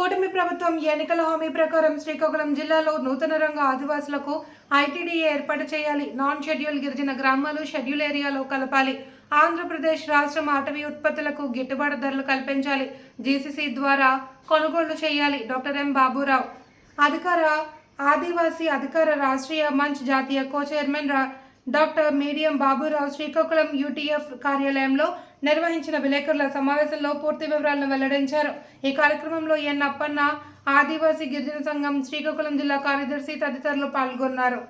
కూటమి ప్రభుత్వం ఎన్నికల హామీ ప్రకారం శ్రీకాకుళం జిల్లాలో నూతన రంగ ఆదివాసులకు ఐటీడీఏ ఏర్పాటు చేయాలి. నాన్ షెడ్యూల్ గిరిజన గ్రామాలు షెడ్యూల్ ఏరియాలో కలపాలి. ఆంధ్రప్రదేశ్ రాష్ట్రం అటవీ ఉత్పత్తులకు గిట్టుబాటు ధరలు కల్పించాలి. జీసీసీ ద్వారా కొనుగోళ్ళు చేయాలి. Doctor M Baburao. అధికార ఆదివాసీ అధికార రాష్ట్రీయ మంచ్ జాతీయ కో చైర్మన్ రా doctor medium Baburao Srikakulam UTF కార్యాలయంలో నిర్వహించిన విలేకరుల సమావేశంలో పూర్తి వివరాలను వెల్లడించారు. ఈ కార్యక్రమంలో ఎన్ అప్పన్న ఆదివాసీ గిరిజన సంఘం శ్రీకాకుళం జిల్లా కార్యదర్శి తదితరులు పాల్గొన్నారు.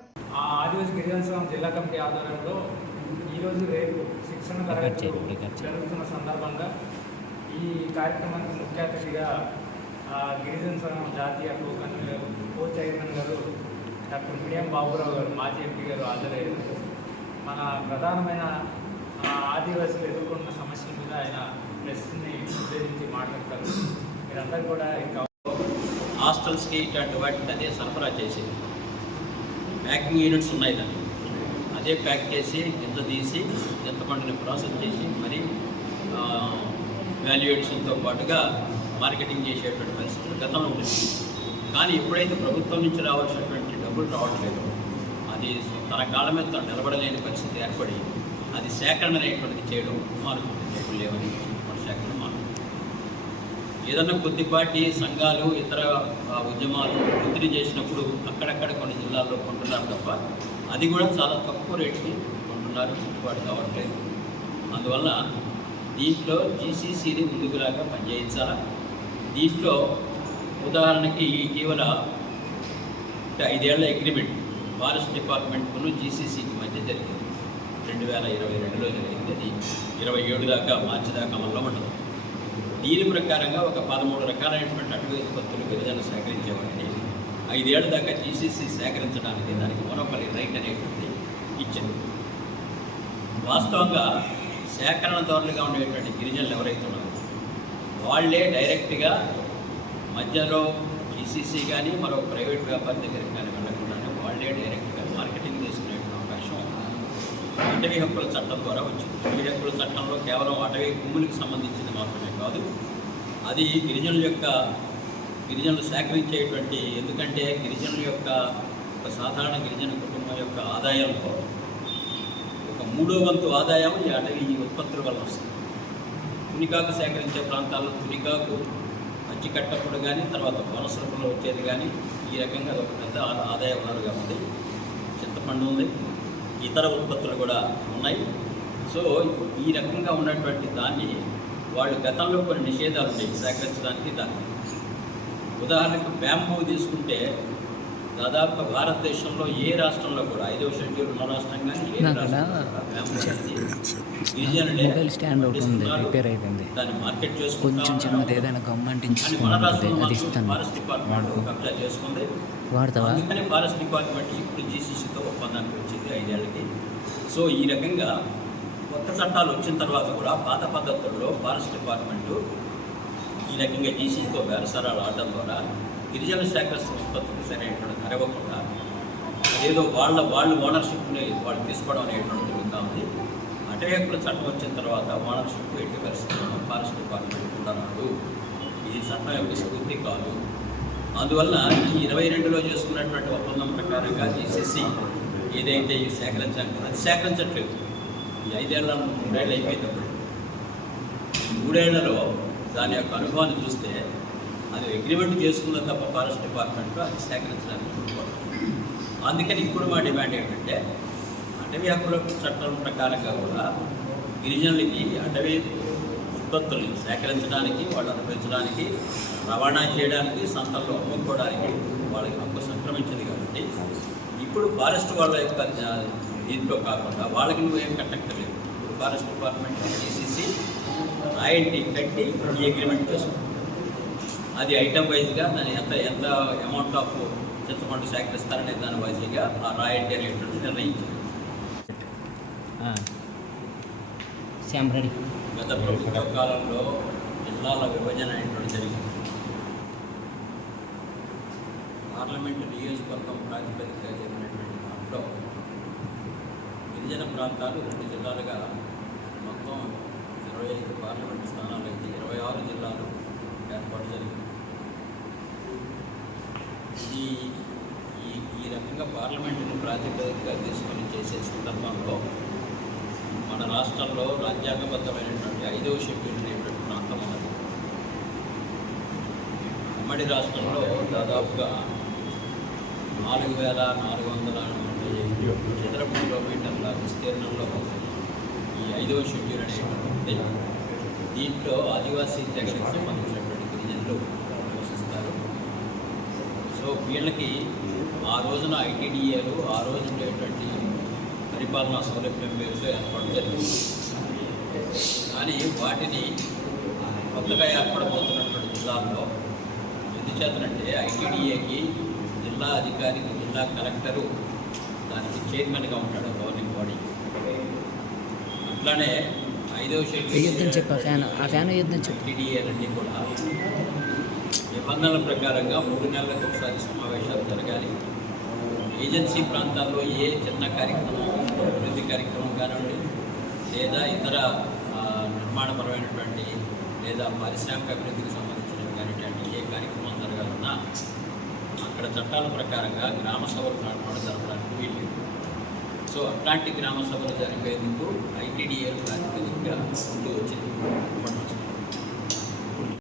ఆదివాసీ గిరిజన సంఘం జిల్లా కమిటీ ఆధ్వర్యంలో ఈరోజు రేపు శిక్షణ తరగతులు జరుగుతున్న సందర్భంగా ఈ కార్యక్రమానికి ముఖ్య అతిథిగా గిరిజన సంఘం జాతీయ కో కో చైర్మన్ గారు డాక్టర్ మీడియం బాబురావు గారు మాజీ ఎంపీ గారు హాజరయ్యారు. మన ప్రధానమైన ఆదివాసులు ఎదుర్కొన్న సమస్యల మీద ఆయన ప్రెస్ని ఉద్దేశించి మాట్లాడతారు. మీరందరూ కూడా ఇంకా హాస్టల్స్కి ఇట్లాంటి వాటికి అదే సరఫరా చేసేది. ప్యాకింగ్ యూనిట్స్ ఉన్నాయి దాన్ని అదే ప్యాక్ చేసి గింజ తీసి చింతపండుని ప్రాసెస్ చేసి మరి వాల్యుయేషన్తో పాటుగా మార్కెటింగ్ చేసేటువంటి పరిస్థితులు గతంలో ఉంది కానీ ఎప్పుడైతే ప్రభుత్వం నుంచి రావాల్సినటువంటి డబ్బులు రావట్లేదు అది తన కాళ్ళ మీద తను నిలబడలేని పరిస్థితి ఏర్పడి అది సేకరణ అనేటువంటిది చేయడం మానుకుంటుంది. లేవని మన సేకరణ మానుకుంటుంది. ఏదన్నా కొద్దిపాటి సంఘాలు ఇతర ఉద్యమాలు ఒత్తిడి చేసినప్పుడు అక్కడక్కడ కొన్ని జిల్లాల్లో కొంటున్నారు తప్ప అది కూడా చాలా తక్కువ రేట్కి కొంటున్నారు గిట్టుబాటు కావట్లేదు అందువల్ల దీంట్లో జీసీసీని ముందుకులాగా పనిచేయించాలా? దీంట్లో ఉదాహరణకి ఇటీవల ఐదేళ్ళ అగ్రిమెంట్ ఫారెస్ట్ డిపార్ట్మెంట్కును జీసీసీకి మధ్య జరిగింది. రెండు వేల ఇరవై రెండులో జరిగింది. అది ఇరవై ఏడు దాకా మార్చి దాకా అమల్లో ఉండదు దీని ప్రకారంగా ఒక పదమూడు రకాలైనటువంటి అటవీ ఉత్పత్తులు గిరిజనులు సేకరించేవాడిని ఐదేళ్ళ దాకా జీసీసీ సేకరించడానికి దానికి మరొకరి రైట్ అనేటువంటి ఇచ్చింది. వాస్తవంగా సేకరణదారులుగా ఉండేటువంటి గిరిజనులు ఎవరైతే ఉన్నారో వాళ్ళే డైరెక్ట్గా మధ్యలో జీసీసీ కానీ మరో ప్రైవేట్ వ్యాపారి దగ్గరికి కానీ వెళ్ళకుండా వాళ్ళే డైరెక్ట్గా మార్కెటింగ్ చేసుకునే అవకాశం అటవీ హక్కుల చట్టం ద్వారా వచ్చింది. అటవీ హక్కుల చట్టంలో కేవలం అటవీ భూములకు సంబంధించింది మాత్రమే కాదు అది గిరిజనుల యొక్క గిరిజనులు సేకరించేటువంటి ఎందుకంటే గిరిజనుల యొక్క ఒక సాధారణ గిరిజన కుటుంబం యొక్క ఆదాయంలో ఒక మూడో వంతు ఆదాయం ఈ అటవీ ఈ ఉత్పత్తుల వల్ల వస్తుంది. తునికాకు సేకరించే ప్రాంతాల్లో తునికాకు పచ్చి కట్టప్పుడు కానీ తర్వాత బోనస్ రూపంలో వచ్చేది కానీ ఈ రకంగా ఒక పెద్ద ఆదాయ వనరుగా ఉంది. చింతపండు ఉంది. ఇతర ఉత్పత్తులు కూడా ఉన్నాయి. సో ఈ రకంగా ఉన్నటువంటి దాన్ని వాళ్ళు గతంలో కొన్ని నిషేధాలు ఉన్నాయి సేకరించడానికి దాన్ని. ఉదాహరణకు బ్యాంబూ తీసుకుంటే దాదాపు భారతదేశంలో ఏ రాష్ట్రంలో కూడా ఐదవ షెడ్యూల్ ఉన్న రాష్ట్రం కానీ మొబైల్ స్టాండ్ ఒకటి ఉంది. రిపేర్ అయిపోయింది కొంచెం. చిన్నది ఏదైనా గమ్మంటించి అది ఇస్తాను. వాడుకో. వాడతావా? అందుకని ఫారెస్ట్ డిపార్ట్మెంట్ ఇప్పుడు జీసీసీతో ఒప్పందానికి వచ్చింది సో ఈ రకంగా కొత్త చట్టాలు వచ్చిన తర్వాత కూడా పాత పద్ధతుల్లో ఫారెస్ట్ డిపార్ట్మెంటు ఈ రకంగా జీసీతో బేరసారాలు ఆడడం ద్వారా గిరిజన శాఖ ఉత్పత్తులకు సరైనటువంటి అరవకుండా ఏదో వాళ్ళ వాళ్ళు ఓనర్షిప్ని వాళ్ళు తీసుకోవడం అనేటువంటి జరుగుతూ ఉంది. అటవీ చట్టం వచ్చిన తర్వాత ఓనర్షిప్ ఎట్టి పరిస్థితుల్లో ఫారెస్ట్ డిపార్ట్మెంట్ ఉండరాదు ఇది చట్టం యొక్క స్ఫూర్తి కాదు. అందువల్ల ఈ ఇరవై రెండులో చేసుకున్నటువంటి ఒప్పందం ప్రకారంగా తీసేసి ఏదైతే ఈ సేకరించాలి అది సేకరించట్లేదు. ఈ ఐదేళ్ళ మూడేళ్ళు అయిపోయినప్పుడు. మూడేళ్ళలో దాని యొక్క అనుభవాన్ని చూస్తే అది అగ్రిమెంట్ చేసుకున్న తప్ప ఫారెస్ట్ డిపార్ట్మెంట్లో అది సేకరించడానికి అందుకని ఇప్పుడు మా డిమాండ్ ఏంటంటే అటవీ హక్కుల చట్టం ప్రకారంగా కూడా గిరిజనులకి అటవీ ఉత్పత్తుల్ని సేకరించడానికి వాళ్ళు అనుభవించడానికి రవాణా చేయడానికి సంస్థల్లో అమ్ముకోవడానికి వాళ్ళకి హక్కు సంక్రమించింది కాబట్టి ఇప్పుడు ఫారెస్ట్ వాళ్ళ యొక్క దీంట్లో కాకుండా వాళ్ళకి నువ్వేం కట్టక్కర్లేదు. ఇప్పుడు ఫారెస్ట్ డిపార్ట్మెంట్ జీసీసీ ఐఎన్టీ కట్టి ఈ అగ్రిమెంట్ చేసుకుంటాం. అది ఐటమ్ వైజ్గా దాని ఎంత ఎంత అమౌంట్ ఆఫ్ చింతపండు సేకరిస్తారనే దాని వైజ్గా ఆ రాయల్టీ అనేటువంటి నిర్ణయించారు. గత ప్రభుత్వ కాలంలో జిల్లాల విభజన అనేటువంటి జరిగింది. పార్లమెంటు నియోజకవర్గం ప్రాతిపదికగా జరిగినటువంటి దాంట్లో గిరిజన ప్రాంతాలు రెండు జిల్లాలుగా మొత్తం ఇరవై ఐదు పార్లమెంటు స్థానాలు అయితే ఇరవై ఆరు జిల్లాలు ఏర్పాటు జరిగింది. ఈ ఈ ఈ రకంగా పార్లమెంటును ప్రాతిపదికగా తీసుకొని చేసే సందర్భంలో మన రాష్ట్రంలో రాజ్యాంగబద్ధమైనటువంటి ఐదవ షెడ్యూల్ అనేటువంటి ప్రాంతం ఉన్నది. ఉమ్మడి రాష్ట్రంలో దాదాపుగా నాలుగు వేల నాలుగు వందల నలభై ఐదు చదరపు కిలోమీటర్ల విస్తీర్ణంలో ఈ ఐదవ షెడ్యూల్ అనేటువంటి దీంట్లో ఆదివాసీ తెగలకు సంబంధించినటువంటి గిరిజనులు నివసిస్తారు సో వీళ్ళకి ఆ రోజున ఐటీడీఏలు ఆ రోజు ఉండేటువంటి పరిపాలనా సౌలభ్యం పేరుతో ఏర్పాటు జరిగింది. కానీ వాటిని కొత్తగా ఏర్పడబోతున్నటువంటి జిల్లాల్లో ఎందుచేతనంటే ఐటీడీఏకి జిల్లా అధికారి జిల్లా కలెక్టరు దానికి చైర్మన్గా ఉంటాడు గవర్నింగ్ బాడీ. అట్లానే ఐదవ వేయొద్దని చెప్పు ఆ ఫ్యాన్ ఆ ఫ్యాన్ వేయొద్దని చెప్పు. టీడీఏలన్నీ కూడా నిబంధనల ప్రకారంగా మూడు నెలలకు ఒకసారి సమావేశాలు జరగాలి. ఏజెన్సీ ప్రాంతాల్లో ఏ చిన్న కార్యక్రమం అభివృద్ధి కార్యక్రమం కానివ్వండి లేదా ఇతర నిర్మాణపరమైనటువంటి లేదా పారిశ్రామిక అభివృద్ధికి సంబంధించిన కానిటువంటి ఏ కార్యక్రమం జరగాలన్నా అక్కడ చట్టాల ప్రకారంగా గ్రామ సభలు నడపడం జరపడానికి వీలు సో అట్లాంటి గ్రామ సభలు జరిపేందుకు ఐటీడీఏలు ప్రాతిపదికగా ముందు వచ్చింది